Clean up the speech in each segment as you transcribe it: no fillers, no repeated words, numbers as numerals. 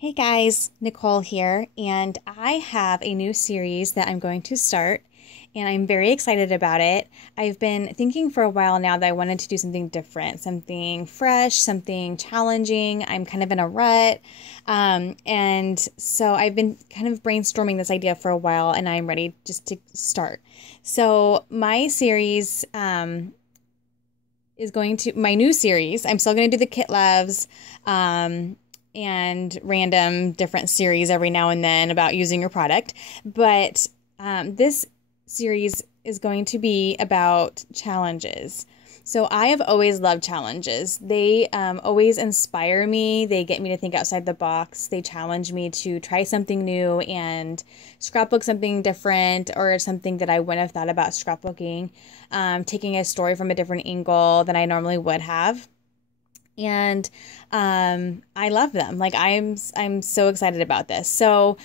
Hey guys, Nicole here, and I have a new series that I'm going to start, and I'm very excited about it. I've been thinking for a while now that I wanted to do something different, something fresh, something challenging. I'm kind of in a rut, and so I've been kind of brainstorming this idea for a while, and I'm ready just to start. So my series, my new series. I'm still going to do the Kit Loves, and random different series every now and then about using your product. But this series is going to be about challenges. So I have always loved challenges. They always inspire me. They get me to think outside the box. They challenge me to try something new and scrapbook something different or something that I wouldn't have thought about scrapbooking, taking a story from a different angle than I normally would have. And I love them. Like I'm so excited about this. So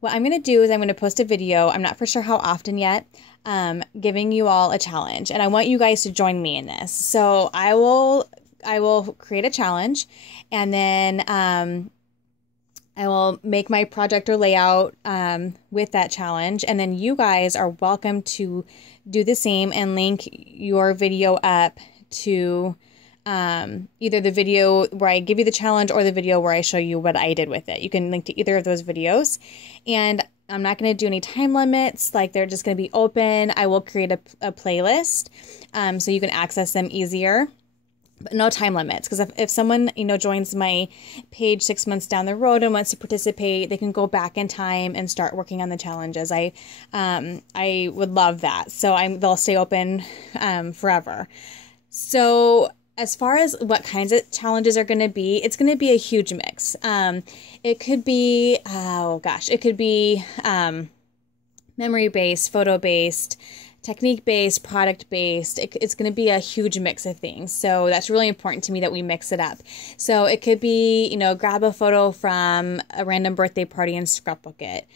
what I'm going to do is I'm going to post a video. I'm not for sure how often yet, giving you all a challenge, and I want you guys to join me in this. So I will create a challenge, and then I will make my project or layout with that challenge, and then you guys are welcome to do the same and link your video up to either the video where I give you the challenge or the video where I show you what I did with it. You can link to either of those videos, and I'm not going to do any time limits. Like, they're just going to be open. I will create a playlist so you can access them easier, but no time limits. Because if someone, joins my page 6 months down the road and wants to participate, they can go back in time and start working on the challenges. I would love that. So they'll stay open forever. So as far as what kinds of challenges are going to be, it's going to be a huge mix. It could be, it could be memory-based, photo-based, technique-based, product-based. It's going to be a huge mix of things. So that's really important to me that we mix it up. So it could be, grab a photo from a random birthday party and scrapbook it.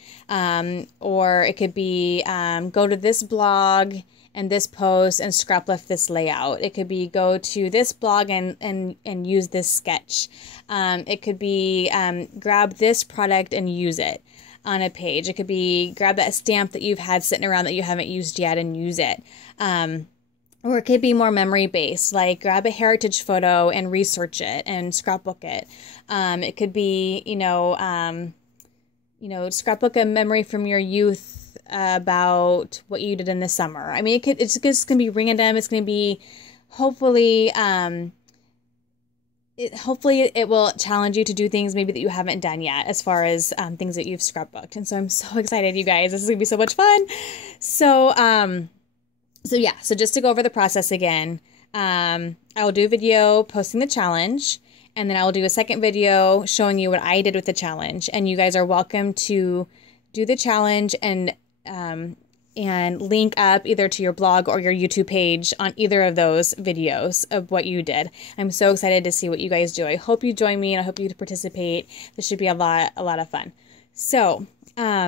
Or it could be go to this blog and this post and scrap lift this layout. It could be go to this blog and use this sketch. It could be grab this product and use it on a page. It could be grab that stamp that you've had sitting around that you haven't used yet and use it. Or it could be more memory based, like grab a heritage photo and research it and scrapbook it. It could be, scrapbook a memory from your youth about what you did in the summer. I mean, it's just going to be random. It's going to be hopefully it will challenge you to do things maybe that you haven't done yet, as far as things that you've scrapbooked. And so I'm so excited, you guys. This is going to be so much fun. So so just to go over the process again, I will do a video posting the challenge, and then I will do a second video showing you what I did with the challenge. And you guys are welcome to do the challenge and link up either to your blog or your YouTube page on either of those videos of what you did. I'm so excited to see what you guys do. I hope you join me, and I hope you participate. This should be a lot of fun. So, I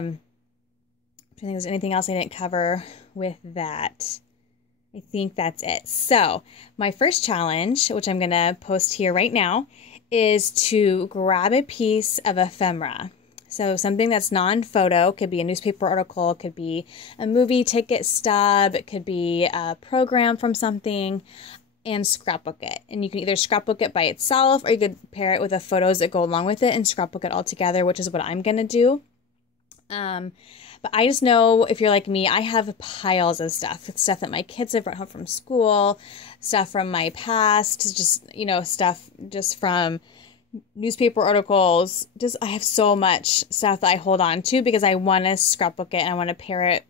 think there's anything else I didn't cover with that. I think that's it. So my first challenge, which I'm going to post here right now, is to grab a piece of ephemera. So something that's non-photo, could be a newspaper article, it could be a movie ticket stub, it could be a program from something, and scrapbook it. And you can either scrapbook it by itself, or you could pair it with the photos that go along with it and scrapbook it all together, which is what I'm going to do. But I just know, if you're like me, I have piles of stuff. It's stuff that my kids have brought home from school, stuff from my past, just, stuff just from newspaper articles. I have so much stuff that I hold on to because I want to scrapbook it and I want to pair it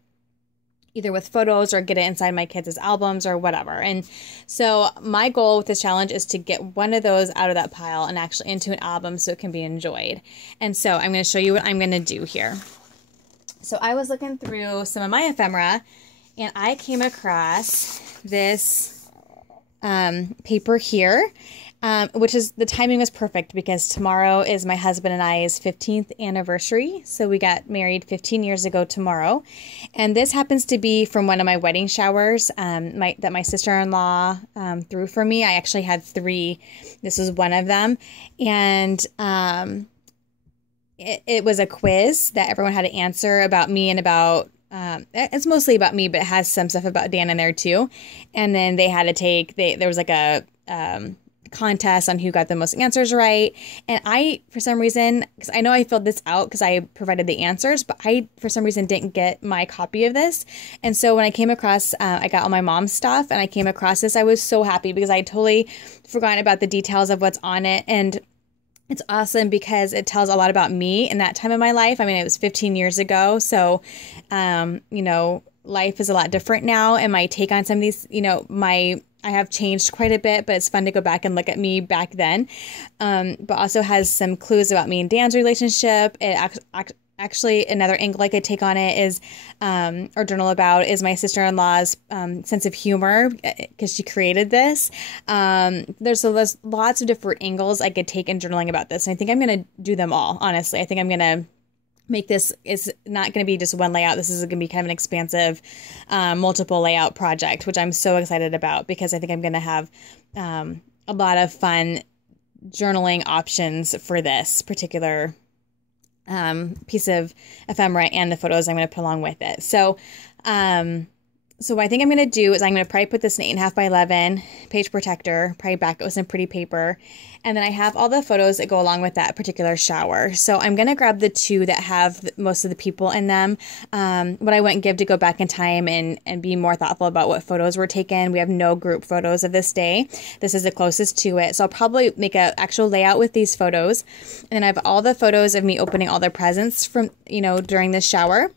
either with photos or get it inside my kids' albums or whatever. And so my goal with this challenge is to get one of those out of that pile and actually into an album so it can be enjoyed. And so I'm going to show you what I'm going to do here. So I was looking through some of my ephemera, and I came across this paper here, which is, the timing was perfect because tomorrow is my husband and I's 15th anniversary. So we got married 15 years ago tomorrow. And this happens to be from one of my wedding showers that my sister-in-law threw for me. I actually had 3. This was one of them. And it was a quiz that everyone had to answer about me and about, it's mostly about me, but it has some stuff about Dan in there too. And then they had to take, there was like a contest on who got the most answers right. And I, for some reason, because I know I filled this out because I provided the answers, but I, for some reason, didn't get my copy of this. And so when I came across, I got all my mom's stuff and I came across this, I was so happy because I totally forgotten about the details of what's on it. And it's awesome because it tells a lot about me in that time of my life. I mean, it was 15 years ago. So, you know, life is a lot different now. And my take on some of these, you know, I have changed quite a bit, but it's fun to go back and look at me back then. But also has some clues about me and Dan's relationship. It actually, another angle I could take on it is, or journal about, is my sister-in-law's sense of humor, because she created this. There's lots of different angles I could take in journaling about this. And I think I'm going to do them all, honestly. I think I'm going to make this, is not going to be just one layout. This is going to be kind of an expansive, multiple layout project, which I'm so excited about because I think I'm going to have a lot of fun journaling options for this particular piece of ephemera and the photos I'm going to put along with it. So what I think I'm going to do is I'm going to probably put this in 8.5 by 11 page protector, probably back it with some pretty paper. And then I have all the photos that go along with that particular shower. So I'm going to grab the two that have most of the people in them. What I went and give to go back in time and be more thoughtful about what photos were taken. We have no group photos of this day. This is the closest to it. So I'll probably make an actual layout with these photos. And then I have all the photos of me opening all the presents from, you know, during this shower.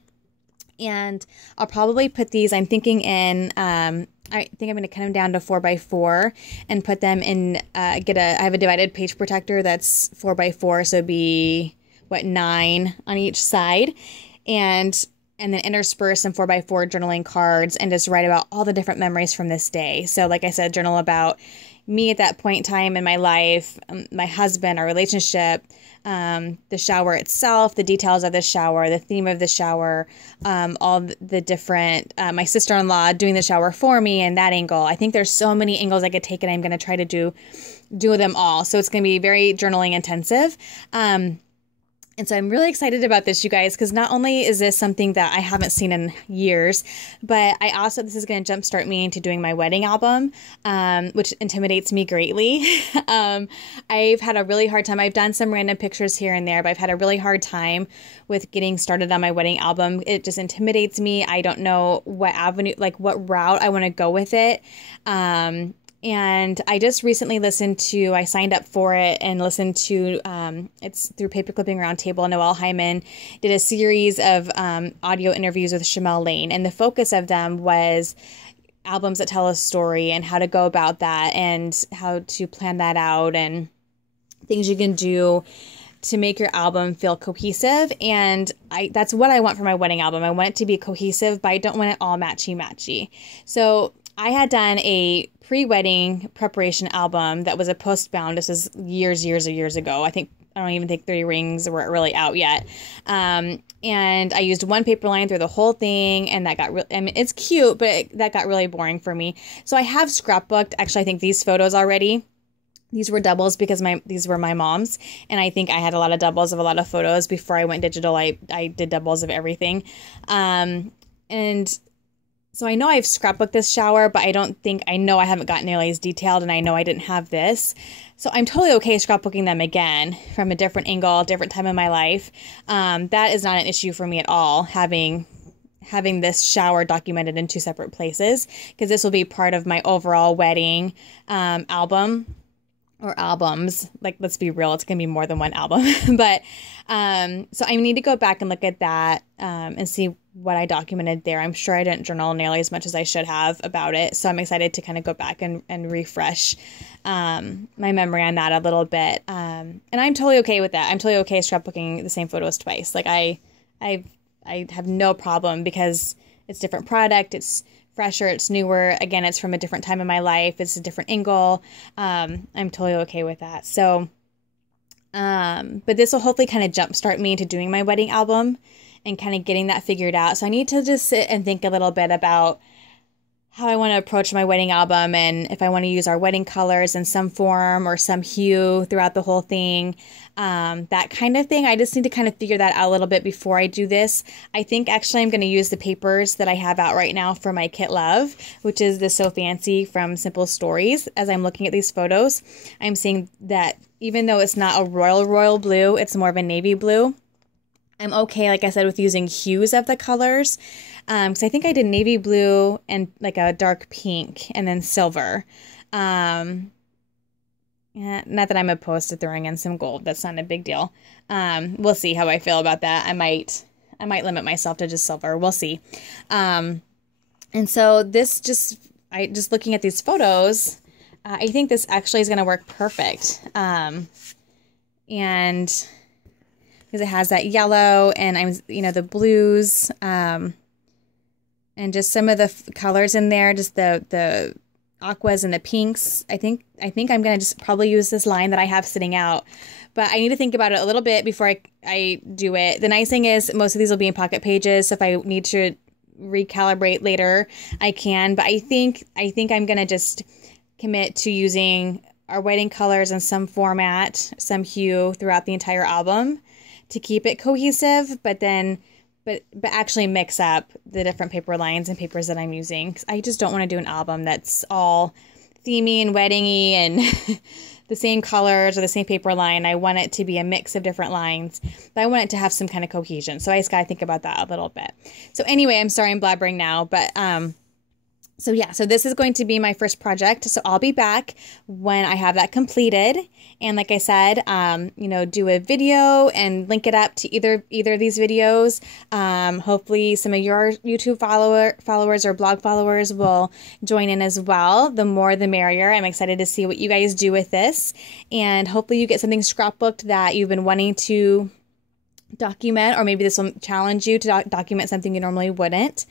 And I'll probably put these, I'm thinking in, I think I'm going to cut them down to 4x4 and put them in, I have a divided page protector that's 4x4. So it'd be, 9 on each side. And then intersperse some 4x4 journaling cards and just write about all the different memories from this day. So like I said, journal about me at that point in time in my life, my husband, our relationship, the shower itself, the details of the shower, the theme of the shower, all the different, my sister-in-law doing the shower for me and that angle. I think there's so many angles I could take and I'm going to try to do them all. So it's going to be very journaling intensive. And so I'm really excited about this, you guys, because not only is this something that I haven't seen in years, but this is going to jumpstart me into doing my wedding album, which intimidates me greatly. I've had a really hard time. I've done some random pictures here and there, but I've had a really hard time with getting started on my wedding album. It just intimidates me. I don't know what avenue, like what route I want to go with it. And I just recently I signed up for it and listened to, it's through Paperclipping Roundtable. Noelle Hyman did a series of audio interviews with Shamel Lane. And the focus of them was albums that tell a story and how to go about that and how to plan that out and things you can do to make your album feel cohesive. And that's what I want for my wedding album. I want it to be cohesive, but I don't want it all matchy-matchy. So I had done a pre-wedding preparation album that was a post-bound. This is years ago. I don't even think 30 Rings were really out yet. And I used one paper line through the whole thing, and that got it's cute, but that got really boring for me. So I have scrapbooked, actually, I think these photos already. These were doubles because these were my mom's, and I think I had a lot of doubles of a lot of photos before I went digital. I did doubles of everything. And so I know I've scrapbooked this shower, but I know I haven't gotten nearly as detailed, and I know I didn't have this. So I'm totally okay scrapbooking them again from a different angle, different time in my life. That is not an issue for me at all, having this shower documented in 2 separate places, because this will be part of my overall wedding album. Or albums, like, let's be real, it's gonna be more than one album. But so I need to go back and look at that and see what I documented there. I'm sure I didn't journal nearly as much as I should have about it, so I'm excited to kind of go back and refresh my memory on that a little bit. And I'm totally okay with that. I'm totally okay scrapbooking the same photos twice. Like I have no problem, because it's different product, it's fresher, it's newer. Again, it's from a different time in my life. It's a different angle. I'm totally okay with that. So, but this will hopefully kind of jumpstart me into doing my wedding album and kind of getting that figured out. So I need to just sit and think a little bit about how I want to approach my wedding album, and if I want to use our wedding colors in some form or some hue throughout the whole thing, that kind of thing. I just need to kind of figure that out a little bit before I do this. I think actually I'm going to use the papers that I have out right now for my Kit Love, which is the So Fancy from Simple Stories. As I'm looking at these photos, I'm seeing that even though it's not a royal blue, it's more of a navy blue. I'm okay, like I said, with using hues of the colors. Because I think I did navy blue and like a dark pink and then silver. Yeah, not that I'm opposed to throwing in some gold. That's not a big deal. We'll see how I feel about that. I might limit myself to just silver. We'll see. And so this just looking at these photos, I think this actually is going to work perfect. And because it has that yellow and the blues, and just some of the colors in there, just the aquas and the pinks. I think I'm going to just probably use this line that I have sitting out, but I need to think about it a little bit before I do it. The nice thing is most of these will be in pocket pages, so if I need to recalibrate later, I can, but I think I'm going to just commit to using our wedding colors in some format, some hue throughout the entire album to keep it cohesive, but actually mix up the different paper lines and papers that I'm using. 'Cause I just don't want to do an album that's all themey and wedding-y and the same colors or the same paper line. I want it to be a mix of different lines, but I want it to have some kind of cohesion. So I just got to think about that a little bit. So anyway, I'm sorry I'm blabbering now, but so yeah, so this is going to be my first project. So I'll be back when I have that completed. And like I said, do a video and link it up to either of these videos. Hopefully some of your YouTube followers or blog followers will join in as well. The more, the merrier. I'm excited to see what you guys do with this. And hopefully you get something scrapbooked that you've been wanting to document, or maybe this will challenge you to document something you normally wouldn't.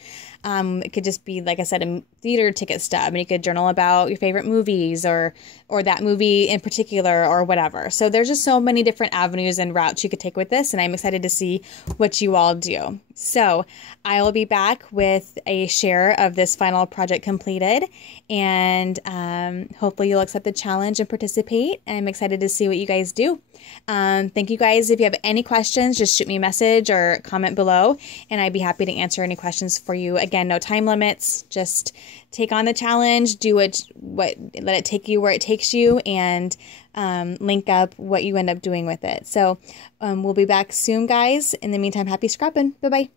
It could just be, like I said, a theater ticket stub, and you could journal about your favorite movies or that movie in particular or whatever. So there's just so many different avenues and routes you could take with this, and I'm excited to see what you all do. So I will be back with a share of this final project completed, and hopefully you'll accept the challenge and participate. I'm excited to see what you guys do. Thank you guys. If you have any questions, just shoot me a message or comment below, and I'd be happy to answer any questions for you. Again, no time limits. Just take on the challenge, do let it take you where it takes you, and link up what you end up doing with it. So we'll be back soon, guys. In the meantime, happy scrapping. Bye-bye.